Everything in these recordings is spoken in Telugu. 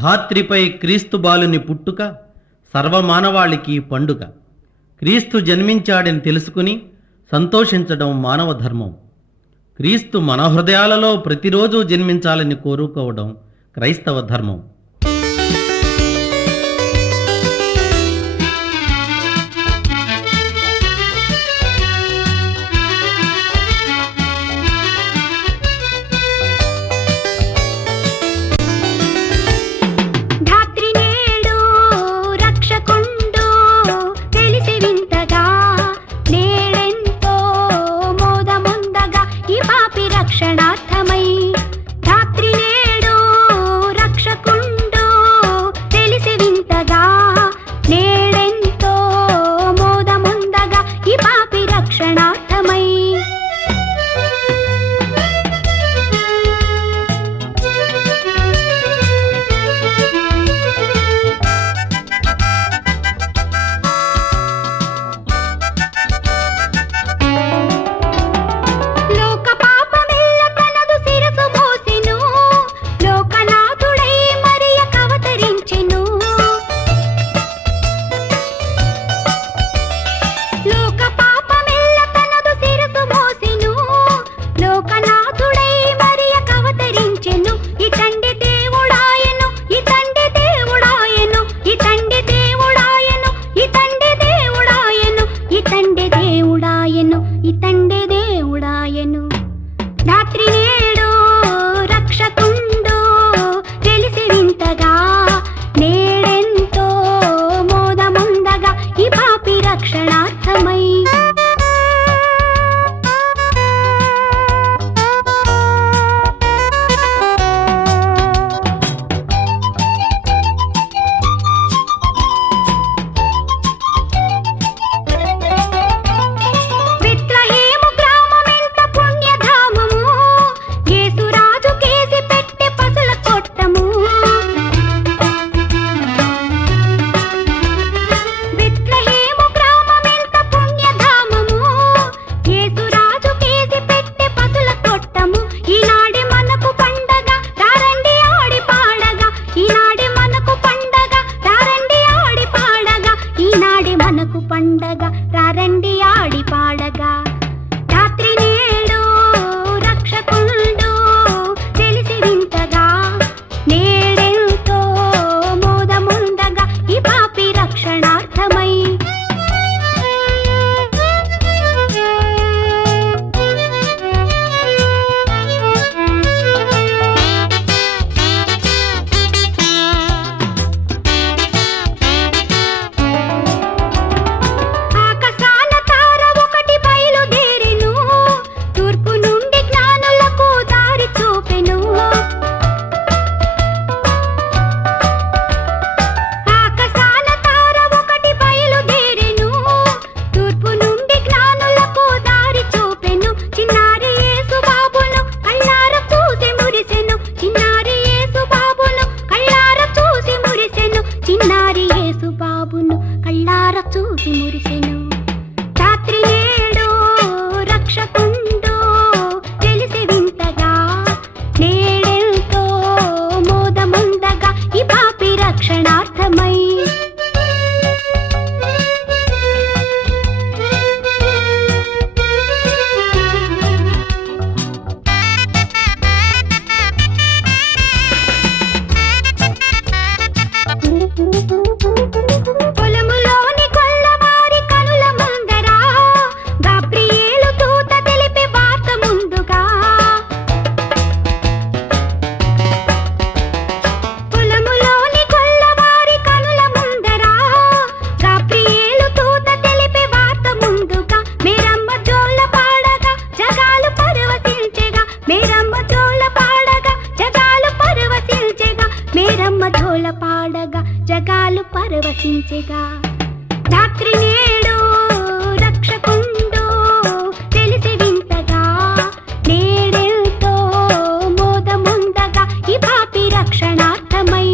ధాత్రిపై క్రీస్తు బాలుని పుట్టుక సర్వమానవాళికి పండుగ. క్రీస్తు జన్మించాడని తెలుసుకుని సంతోషించడం మానవ ధర్మం. క్రీస్తు మన హృదయాలలో ప్రతిరోజు జన్మించాలని కోరుకోవడం క్రైస్తవ ధర్మం. పండగ రారండి ఆడి పాడగా. రాత్రి నేడు రక్షకుండు తెలిసి వింతగా, నేడెంతో మోదముందగా ఈ పాపి రక్షణార్థమై. చూసి మురిసెను రాత్రి నేడు రక్షకుండు తెలిసి వింతగా, నేడెంతో మోదముందగా ఈ పాపి రక్షణార్థమై. పాడగా జగాలు పరవశించెగా. రాత్రి నేడు రక్షకుండు తెలిసి వింతగా, నేడెంతో మోదముందగా ఈ పాపి రక్షణార్థమై.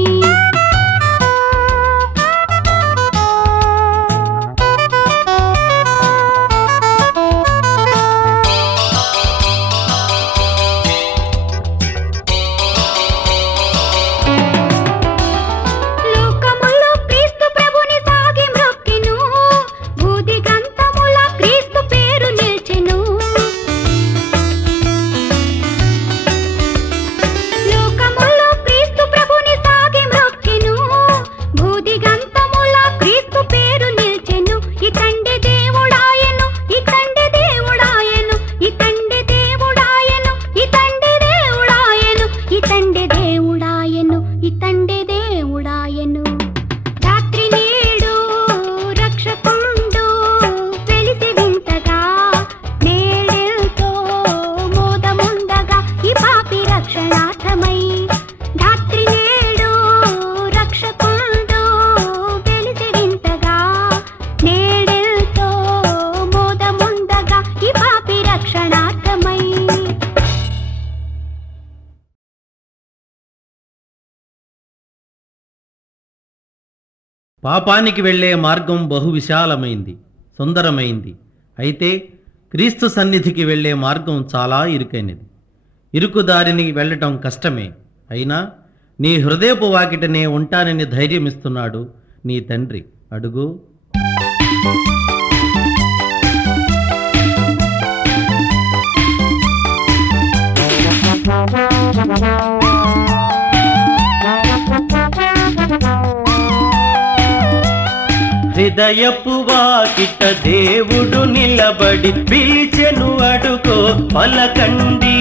పాపానికి వెళ్ళే మార్గం బహు విశాలమైంది, సుందరమైంది. అయితే క్రీస్తు సన్నిధికి వెళ్ళే మార్గం చాలా ఇరుకైనది. ఇరుకు దారిని వెళ్ళటం కష్టమే. అయినా నీ హృదయపు వాకిటనే ఉంటానని ధైర్యమిస్తున్నాడు నీ తండ్రి. అడుగు. హృదయపు వాకిట దేవుడు నిలబడి పిలిచెను, అడుగో పలకండి.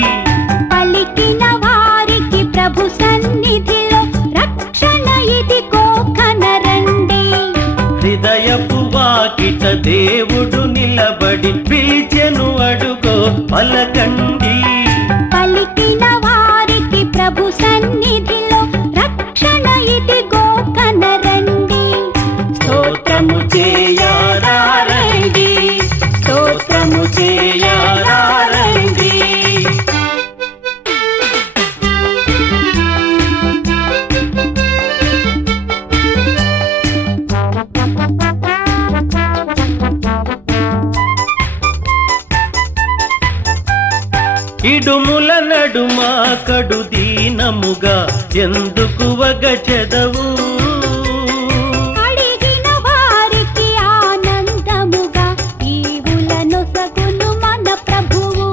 పలికిన వారికి ప్రభు సన్నిధిలో రక్షణ ఇదిగో కనరండి. హృదయపు వాకిట దేవుడు నిలబడి పిలిచెను, అడుగో పలకండి. పలికిన వారికి ప్రభు సన్నిధిలో రక్షణ ఇదిగో కనరండి. స్తోత్రము చేయారారండి, స్తోత్రము చేయారారండి. ఇడుముల నడుమ కడు దీనముగా ఎందుకు వగచెదవు? అడిగిన వారికి ఆనందముగా ఈవులనొసగును మన ప్రభువు.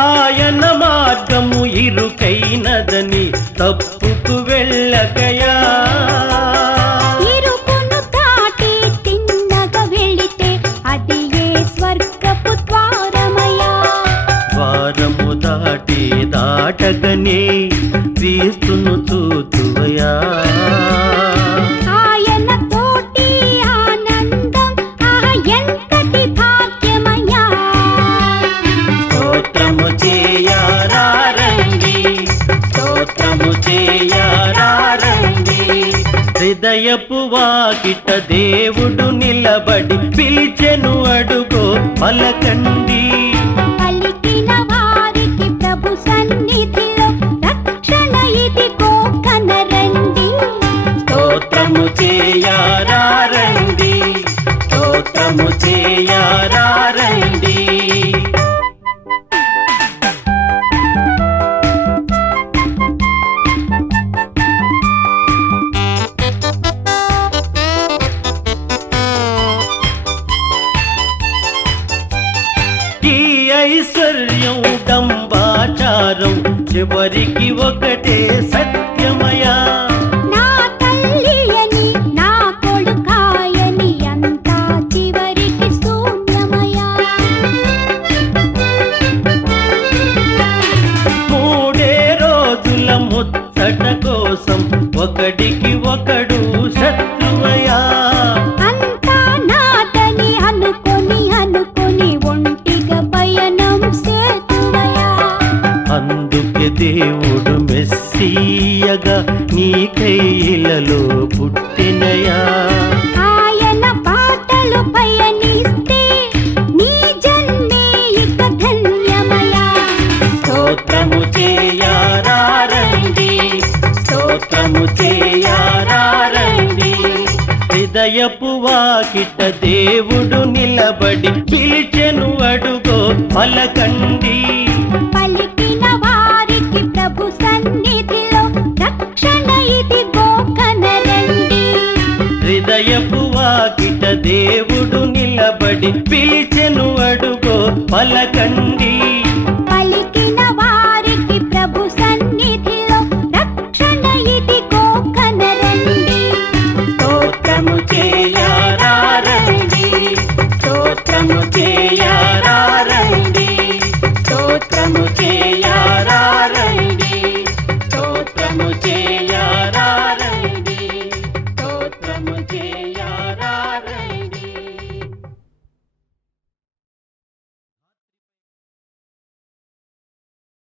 ఆయన మార్గము ఇరుకైనదని తప్పుకు వెళ్ళకయా. ఇరుకును దాటి తిన్నగా వెళితే అది ఏ స్వర్గపు ద్వారమయ్యా. ద్వారము దాటి దాటగనే క్రీస్తును చూతువయా. ఆయన తోటి ఆనందం ఎంతటి భాగ్యమయ్యా. స్తోత్రము చేయారారండి, స్తోత్రము చేయారారండి. హృదయపు వాకిట దేవుడు నిలబడి పిలిచెను, అడుగో పలకండి. పలికిన వారికి ప్రభు సన్నిధిలో రక్షణ ఇదిగో కనరండి. స్తోత్రము చేయారారండి, స్తోత్రము చేయారారండి. ఈ ఐశ్వర్యం డంబాచారం చివరికి ఒకటే సత్యమయా. నా తల్లి అని నా కొడుకాయని అంతా చివరికి శూన్యమయ్యా. మూడే రోజుల ముచ్చట కోసం ఒకడికి ఒకడు శత్రువయా. అంతా నాదని అనుకొని ఒంటిగా పయనం సేతువయ్యా. అందుకే దేవుడు మెస్సీయగా నీ కైలలో పుట్టినయా. ఆయన బాటలు పయనిస్తే నీ జన్మే ఇక ధన్యమయ్యా. స్తోత్రము చేయారారండి, స్తోత్రము చేయారారండి. హృదయపు వాకిట దేవుడు నిలబడి పిలిచెను, అడుగో పలకండి. పలికిన వారికి ప్రభు సన్నిధిలో రక్షణ ఇదిగో కనరండి. హృదయపు వాకిట దేవుడు నిలబడి పిలిచెను, అడుగో పలకండి. పలికిన వారికి ప్రభు సన్నిధిలో రక్షణ ఇదిగో కనరండి. స్తోత్రము చేయారారండి, స్తోత్రము చేయారారండి, స్తోత్రము చేయారారండి, స్తోత్రము చేయారారండి, స్తోత్రము చేయారారండి.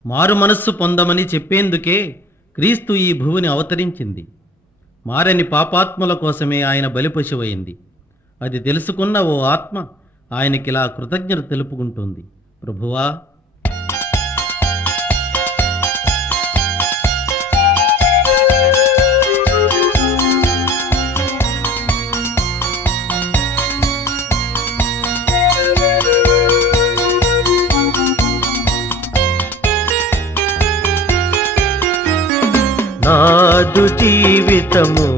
మారు మనస్సు పొందమని చెప్పేందుకే క్రీస్తు ఈ భూమిని అవతరించింది. మారని పాపాత్ముల కోసమే ఆయన బలిపశువైంది. అది తెలుసుకున్న ఓ ఆత్మ ఆయనకిలా కృతజ్ఞత తెలుపుకుంటుంది. ప్రభువా, నాదు జీవితము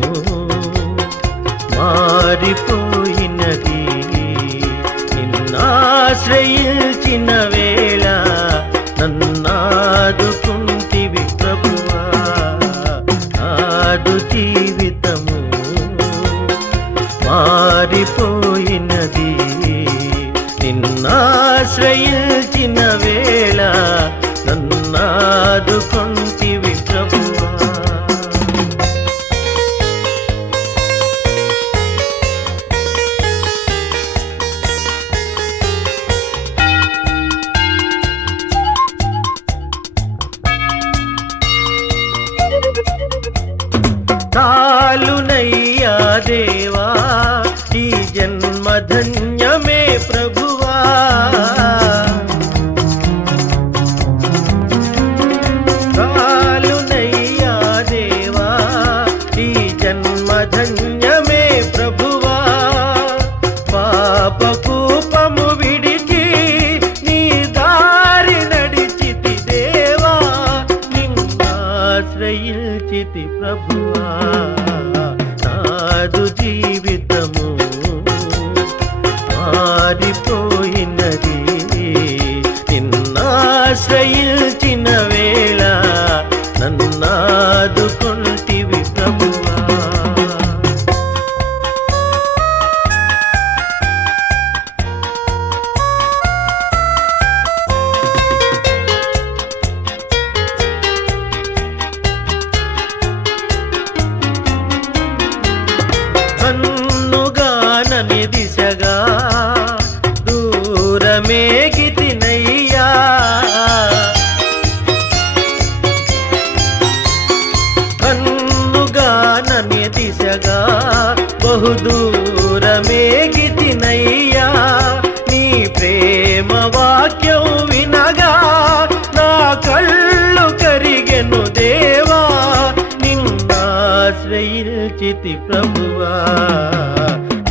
మారిపోయినది, నిన్నాశ్రయించిన వేళ నన్నాదుకుంటివి ప్రభువా. నాదు జీవితము మారిపోయినది, నిన్నాశ్రయించిన వేళ నన్నాదుకుంటివి ప్రభువా. చాలునయ్యా దేవా ఈ జన్మ ధన్యమే ప్రభువా. చాలునయ్యా దేవా ఈ జన్మ ధన్యమే ప్రభువా. పాపకూపము విడిచి నీ దారి నడిచితి దేవా, నిన్నాశ్రయించితి ప్రభువా. నాదు జీవితము మారిపోయినది, నిన్నాశ్రయించిన వేళ నన్నాదుకుంటివి ప్రభువా. కన్నుగానని దిశగా దూరమేగితినయ్యా, కన్నుగానని దిశగా బహుదూరమేగితినయ్యా. నీ ప్రేమ వాక్యం వినగా నా కళ్ళు కరిగెను దేవా, నిన్నాశ్రయించితి ప్రభువా.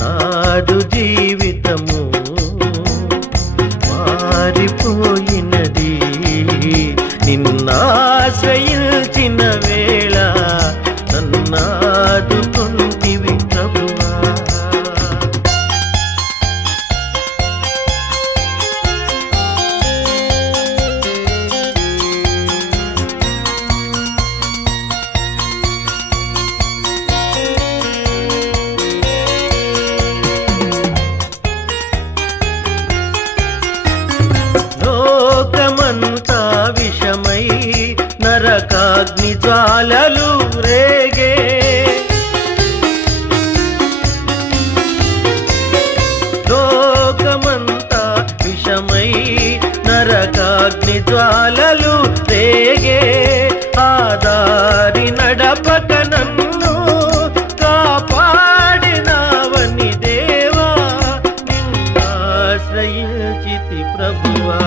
నాదు జీవితము మారిపోయినది, నిన్నాశ్రయించిన వేళ నన్నాదుకుంటివి ప్రభువా. లోకమంతా విషమై నరకాగ్ని జ్వాలలు రేగే, లోకమంతా విషమై నరకాగ్ని జ్వాలలు రేగే. ఆదారి నడపక నన్ను కాపాడినావని దేవా, నిన్నాశ్రయించితి ప్రభువా.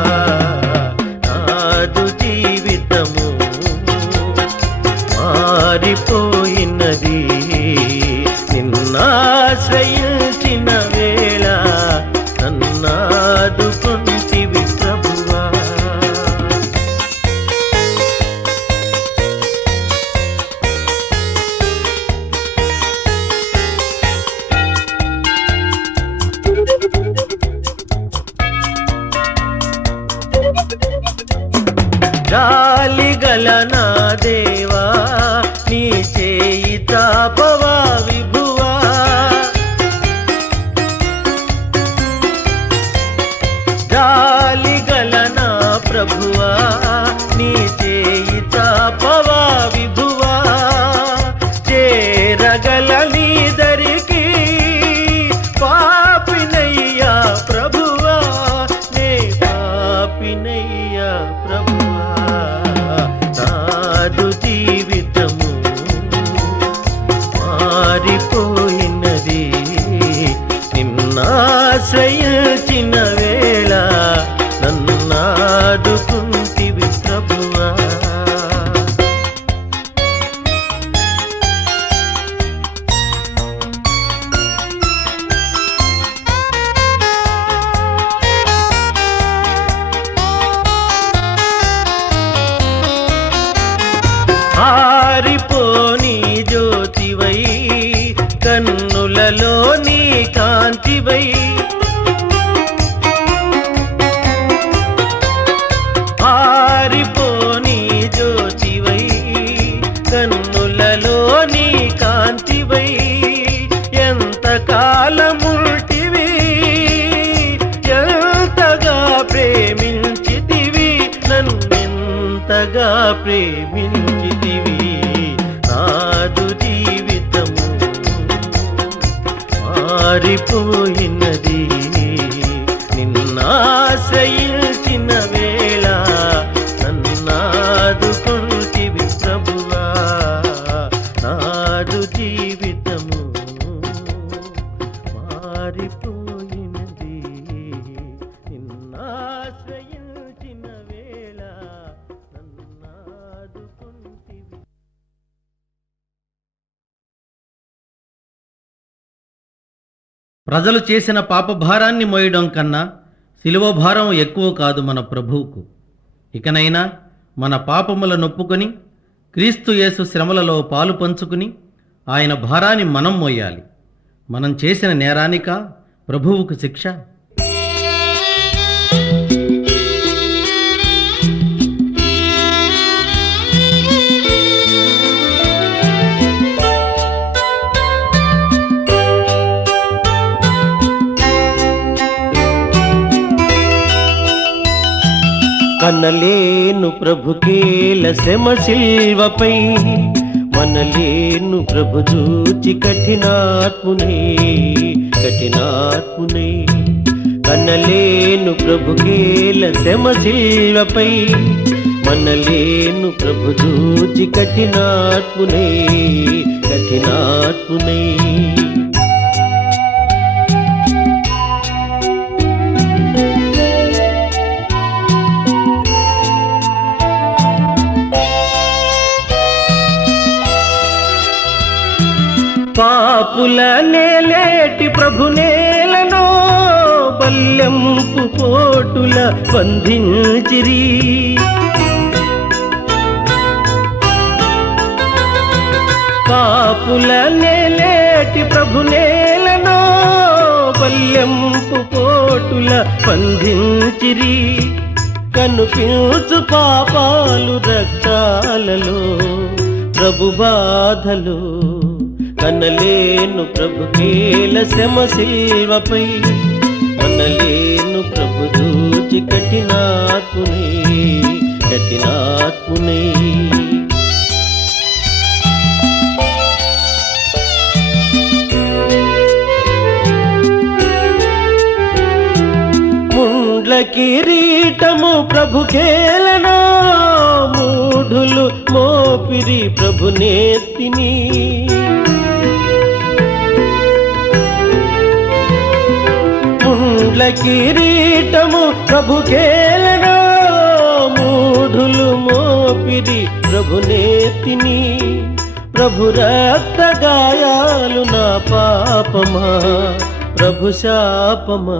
నాదు జీవితము మారిపోయినది, నిన్నాశ్రయించిన వేళ నన్నాదుకుంటివి ప్రభువా. జాలిగల నా దేవా నీ చేయి చాపవా విభువా. జాలిగల నా ప్రభువా నీ చేయి చాపవా విభువా. చేరగల నీ దరికి పాపినయ్యా ప్రభువా, నే పాపినయ్యా ప్రభువా. నాదు జీవితము మారి ఎంతగా ప్రేమించితివి నాదు జీవితము మారిపోయినది నిన్నాశ్రయించిన వేళ నన్నాదుకొంటివి ప్రభువా నాదు జీవితము మారిపోయినది నిన్నాశ్రయించిన వేళ నన్నాదుకొంటివి. ప్రజలు చేసిన పాపభారాన్ని మోయడం కన్నా శిలువ భారం ఎక్కువ కాదు మన ప్రభువుకు. ఇకనైనా మన పాపముల నొప్పుకొని క్రీస్తు యేసు శ్రమలలో పాలు పంచుకుని ఆయన భారాన్ని మనం మోయాలి. మనం చేసిన నేరానిక ప్రభువుకు శిక్ష? కనలేను ప్రభుకేల శ్రమ శిల్వపై మనలేను ప్రభు చూచి కఠినాత్మునే కనలేను ప్రభుకేల శ్రమ శిల్వపై మనలేను ప్రభు చూచి కఠినాత్మునే పాపుల నేలేటి ప్రభు నేలను బల్యంపు పోటుల బంధించిరి పాపుల నేలేటి ప్రభు నేలను బల్యంపు పోటుల బంధించిరి కనుపించు పాపాలు రక్తాలలో ప్రభు బాధలు కనలేను ప్రభుకేల శ్రమ శిల్వపై మనలేను ప్రభు చూచి కఠినాత్మునే ముండ్ల కిరీటము ప్రభుకేలనో మూఢులు మోపిరి ప్రభు నేత్తిని ముండ్ల కిరీటము ప్రభుకేలనో మూఢులు మోపిరి ప్రభు నేత్తిని ప్రభు రక్త గాయాలు నా పాపమా ప్రభు శాపమా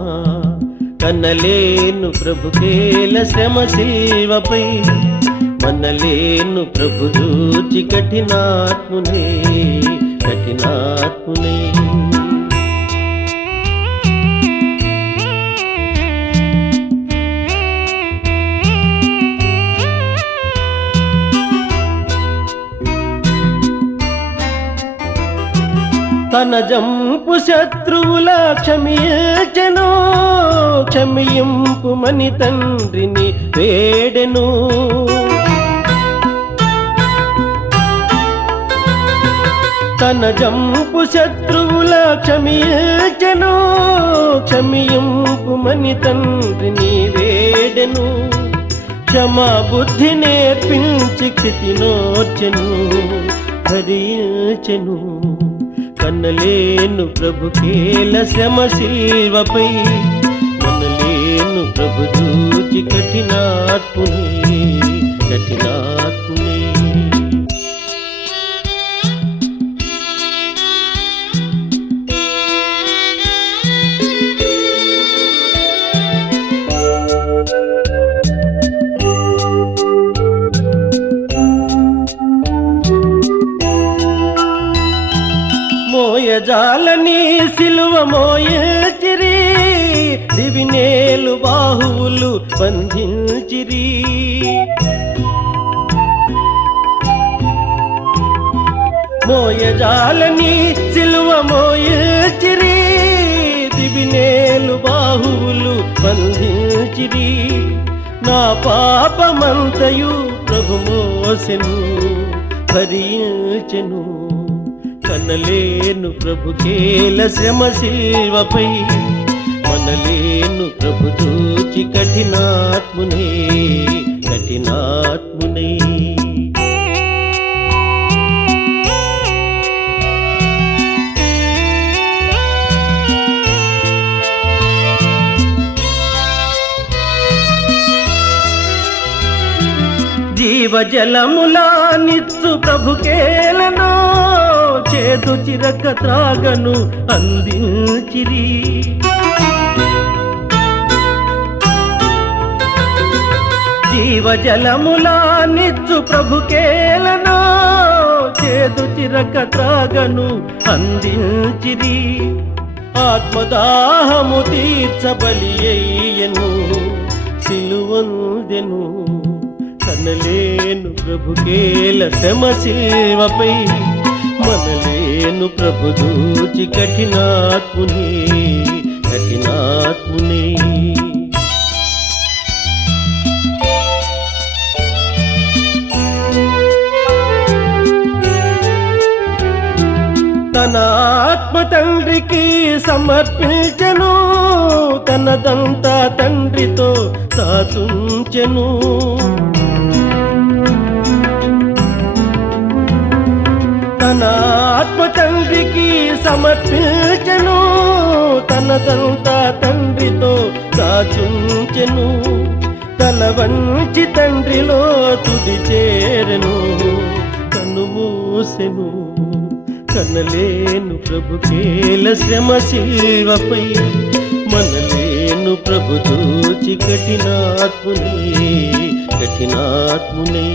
కనలేను ప్రభుకేల శ్రమ శిల్వపై మనలేను ప్రభు చూచి కఠినాత్మునే తన జంపు శత్రువుల క్షమింపుమని తండ్రిని వేడెను తన జంపు శత్రువుల క్షమింపుమని తండ్రిని వేడెను క్షమా బుద్ధి నేర్పించి క్షితినోర్చెను భరించెను కనలేను ప్రభుకేల శ్రమ శిల్వపై మనలేను ప్రభు చూచి కఠినాత్మునే మోయజాలని సిలువ మోయచిరి దివినేలు బాహువులు బంధించిరి మోయజాలని సిలువ మోయచిరి దివినేలు బాహువులు బంధించిరి నా పాపమంతయు ప్రభు మోసెను భరించెను. కనలేను ప్రభు కేల శ్రమ శిల్వపై, మనలేను ప్రభు చూచి కఠినాత్మునే కఠినాత్మునే. జీవజలములా నిత్సు ప్రభుకేలను, చేదు చిరక త్రాగను అందించిరి. జీవజలములా నిత్సు ప్రభుకేలను, చేదు చిరక త్రాగను అందించిరి. ఆత్మదాహము తీర్చబలి అయ్యను, సిలువందెను. కనలేను ప్రభుకేల శ్రమ శిల్వపై, మనలేను ప్రభు చూచి కఠినాత్మునే కఠినాత్మునే. తన ఆత్మ తండ్రికి సమర్పించెను, తనదంతా తండ్రితో సాతుంచెను. తన ఆత్మ తండ్రికి సమర్పించెను, తనదంతా తండ్రితో దాచుంచెను. తల వంచి తండ్రిలో తుది చేరెను, కనుమూసెను. కనలేను ప్రభు కేల శ్రమ శిల్వపై, మనలేను ప్రభు చూచి కఠినాత్మునే కఠినాత్మునే.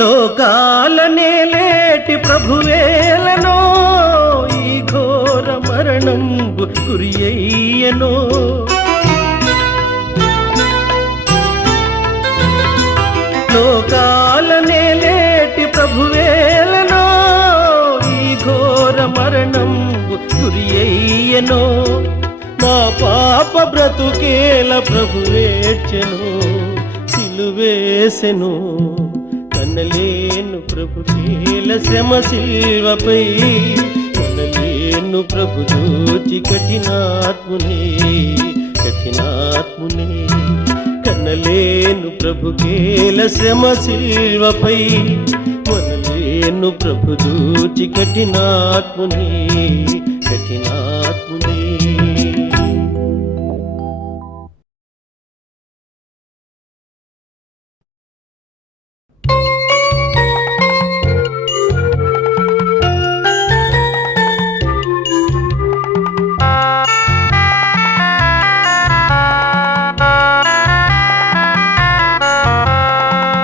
లోకాలనే లేటి ప్రభువేలనో, ఈ ఘోర మరణం గురి అయ్యనో. లోకాలనే లేటి ప్రభువేలనో, ఈ ఘోర మరణం గురి అయ్యనో. నా పాప బ్రతుకేల ప్రభువేర్చెను, సిలువేసెను. కనలేను ప్రభు కేల శ్రమ శిల్వపై, మనలేను ప్రభు చూచి కఠినాత్మునే కఠినాత్మునే. కనలేను ప్రభు కేల శ్రమ శిల్వపై, మనలేను ప్రభు చూచి కఠినాత్మునే కఠినాత్మునే.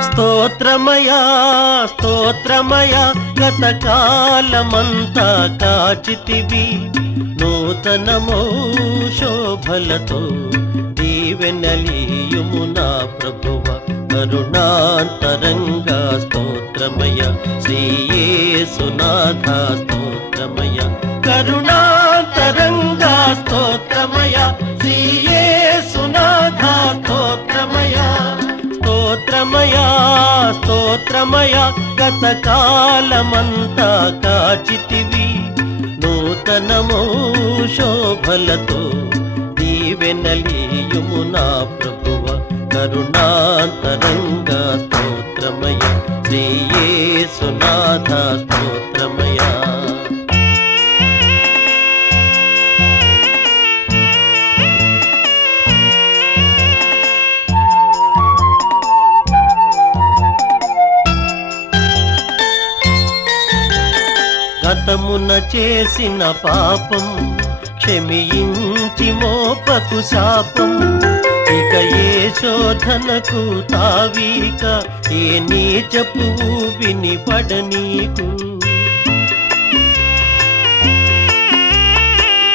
స్తోత్రమయా స్తోత్రమయా, గతకాలమంతా కాచితివి. నూతనమో శోభలతో దీవెనలీయుము నా ప్రభువ. కరుణాంతరంగా స్తోత్రమయ, శ్రీయేసునాథ స్తోత్రమయ. కరుణాంతరంగా స్తోత్రమయ, శ్రీయేసునాథ స్తోత్రమయ. స్తోత్రమయ స్తోత్రమయ, గతకాలమంతా కాచితివి. నూతనమో శోభలతో దీవెనలీయుము నా ప్రభువ. కరుణాంతరంగా స్తోత్రమయ, శ్రీయేసునాథ స్తోత్రమయ. గతమున చేసిన పాపం క్షమించి మోపకు శాపం. ఇక ఏ శోధనకు తావీక, ఏ నీచపు విని పడనీకు.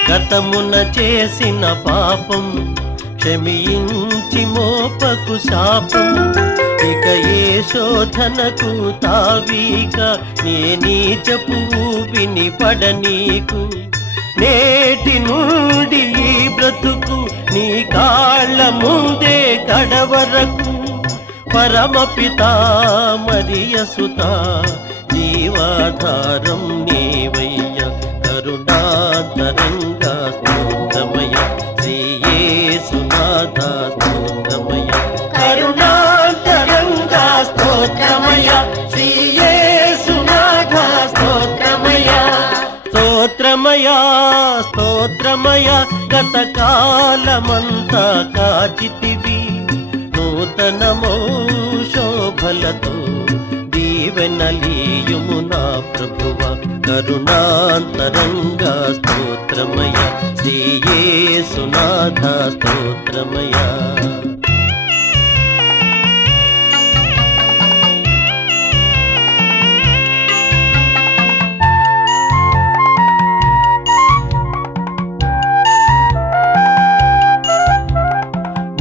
గతమున చేసిన పాపం క్షమించి మోపకు శాపం. ఇక ఏ శోధనకు తావీక నీ నీచపు ఊపిని పడనీకు. నేటి నుండి ఈ బ్రతుకు నీ కాళ్ళ ముందే కడవరకు. పరమపితా మరియసుత జీవాధారం నీవయ్య. కరుణాంతరంగ స్తోత్రమయ శ్రీ యేసునాథ స్తోత్రమయ. కరుణాంతరంగ స్తోత్రమయ శ్రీ యేసునాథ స్తోత్రమయ. స్తోత్రమయ స్తోత్రమయ గత కాలమంతా కాచితివి. నూతనమో శోభలతో దీవెనలీయుము నా ప్రభువ. కరుణాంతరంగ స్తోత్రమయ శ్రీ యేసునాథ స్తోత్రమయ.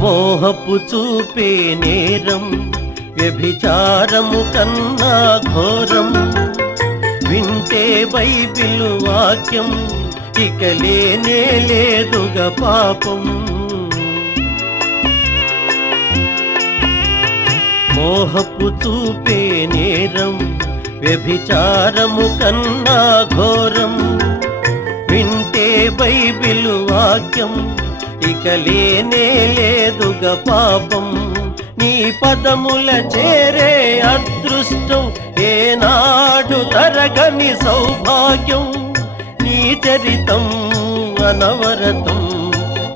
మోహపు చూపే నేరం వ్యభిచారము కన్నా ఘోరం. వింటే బైబిలు వాక్యం ఇక లేనే లేదుగా పాపం. మోహపు చూపే నేరం వ్యభిచారము కన్నా ఘోరం. వింటే బైబిలు వాక్యం ఇక లేనే లేదుగా పాపం. నీ పదముల చేరే అదృష్టం ఏనాడు తరగని సౌభాగ్యం. నీ చరితం అనవరతం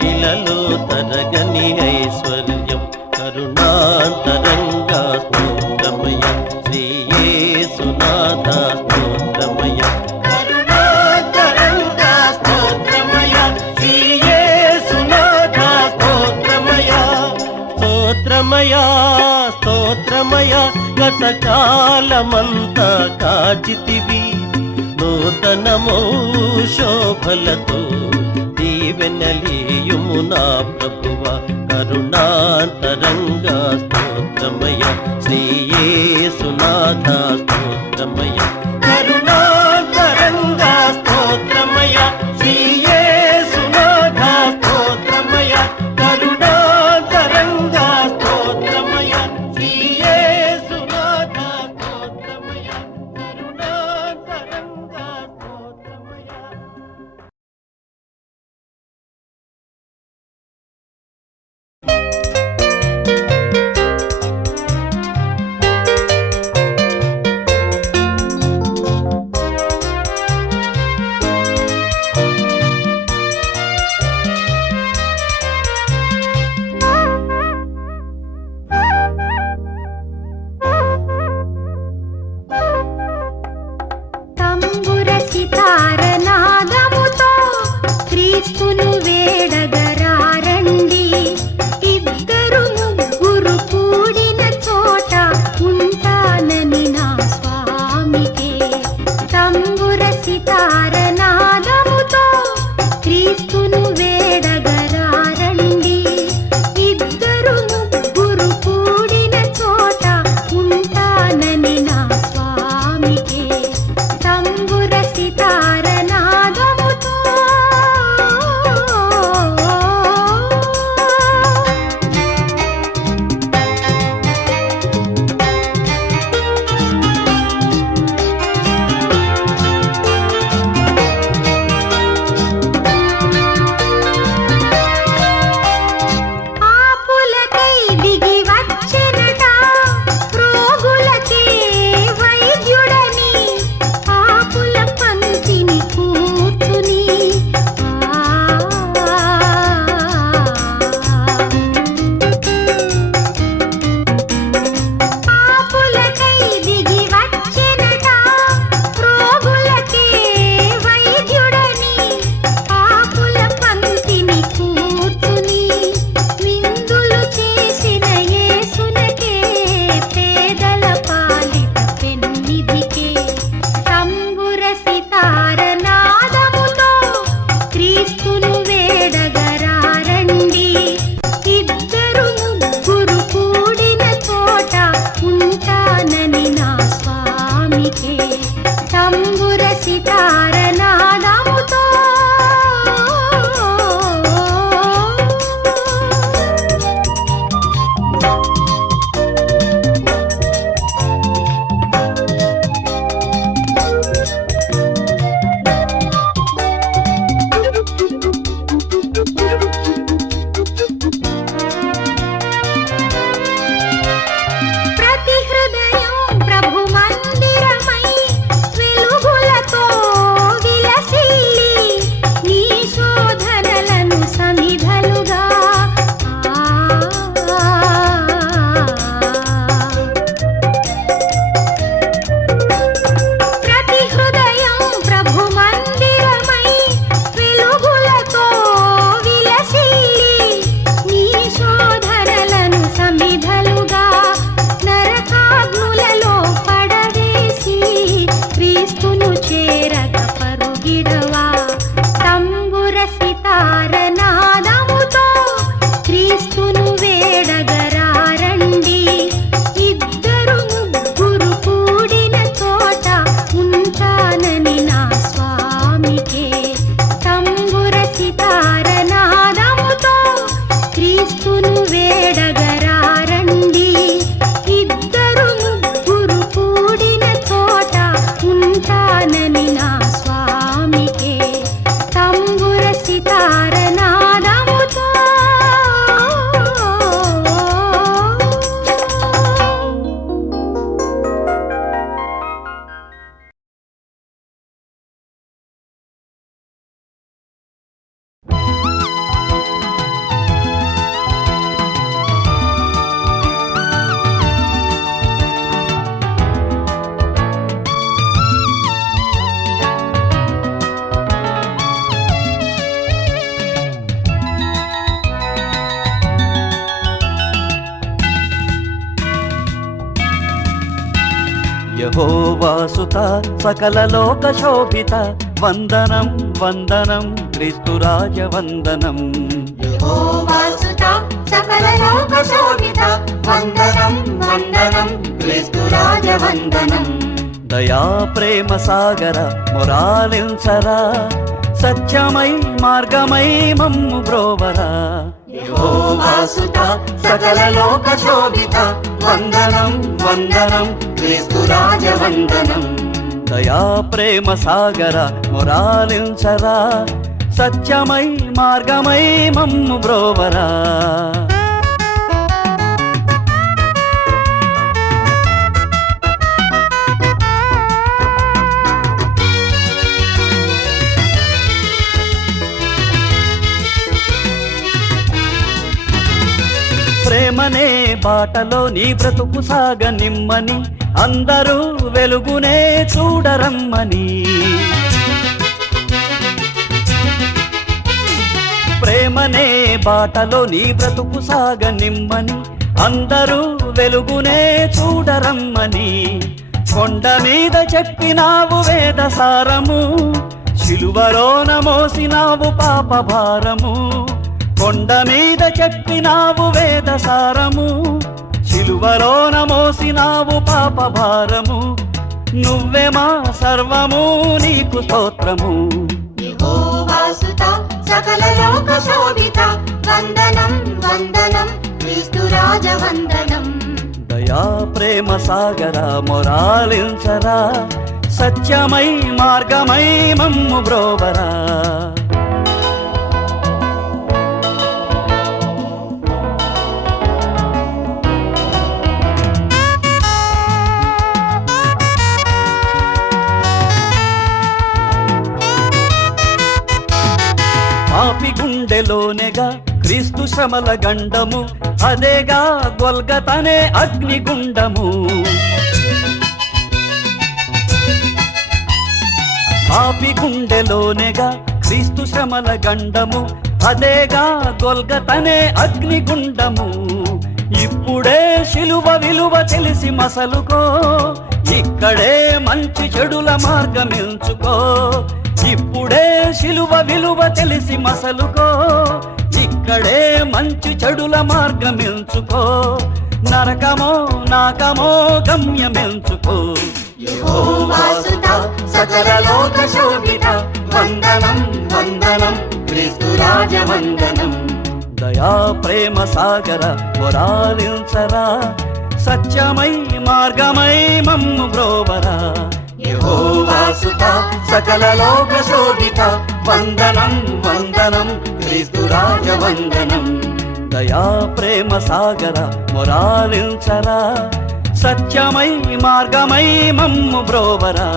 ఇలలో తరగని ఐశ్వర్యం. కరుణాంతరంగ స్తోత్రమయ శ్రీ యేసునాథ స్తోత్రమయ. కరుణాంతరంగ స్తోత్రమయ శ్రీ యేసునాథ స్తోత్రమయ. స్తోత్రమయ స్తోత్రమయ గత కాలమంతా కాచితివి. నూతనమో శోభలతో దీవెనలీయుము నా ప్రభువ. కరుణాంతరంగ స్తోత్రమయ శ్రీ యేసునాథ స్తోత్రమయ. కరుణాంతరంగ స్తోత్రమయ శ్రీ యేసునాథ స్తోత్రమయ. కరుణాంతరంగ స్తోత్రమయ శ్రీ యేసునాథ స్తోత్రమయ. కరుణాంతరంగ స్తోత్రమయ. యెహోవాసుత సకల లోక శోభిత వందనం వందనం క్రీస్తురాజ వందనం. యెహోవాసుత సకల లోక శోభిత వందనం వందనం క్రీస్తురాజ వందనం. దయా ప్రేమ సాగర మొరాలించరా సత్యమై మార్గమై మమ్ము బ్రోవరా. యెహోవాసుత సకల లోక శోభిత వందనం వందనం క్రీస్తురాజ వందనం. దయా ప్రేమ సాగర మొరాలించరా సత్యమై మార్గమై మమ్ము బ్రోవరా. ప్రేమనే బాటలో నీ బ్రతుకు సాగనిమ్మని అందరూ వెలుగునే చూడరమ్మని. ప్రేమనే బాటలో నీ బ్రతుకు సాగనిమ్మని అందరూ వెలుగునే చూడరమ్మని. కొండ మీద చెప్పినావు వేద సారము శిలువలోన మోసినావు పాప భారము. కొండ మీద చెప్పినావు వేద సారము శిలువలోన మోసినావు పాప భారము. నువ్వే మా సర్వము నీకు స్తోత్రము. యెహోవాసుత సకల లోక శోభిత వందనం వందనం క్రీస్తురాజ వందనం. దయా ప్రేమ సాగర మొరాలించరా సత్యమై మార్గమై మమ్ము బ్రోవరా. పాపి గుండెలోనేగా క్రీస్తు శ్రమల గండము అదేగా గొల్గతనే అగ్నిగుండము. పాపి గుండెలోనేగా క్రీస్తు శ్రమల గండము అదేగా గొల్గతనే అగ్నిగుండము. ఇప్పుడే శిలువ విలువ తెలిసి మసలుకో ఇక్కడే మంచి చెడుల మార్గమెంచుకో. ఇప్పుడే శిలువ విలువ తెలిసి మసలుకో ఇక్కడే మంచి చెడుల మార్గమెంచుకో. నరకమో నాకమో గమ్యమెంచుకో. యెహోవాసుత సకల లోక శోభిత వందనం వందనం క్రీస్తురాజ వందనం. దయా ప్రేమ సాగర మొరాలించరా సత్యమై మార్గమై మమ్ము బ్రోవరా. యెహోవాసుత సకల లోక శోభిత వందనం వందనం క్రీస్తురాజ వందనం. దయా ప్రేమ సాగర మొరాలించరా సత్యమై మార్గమై మమ్ము బ్రోవరా.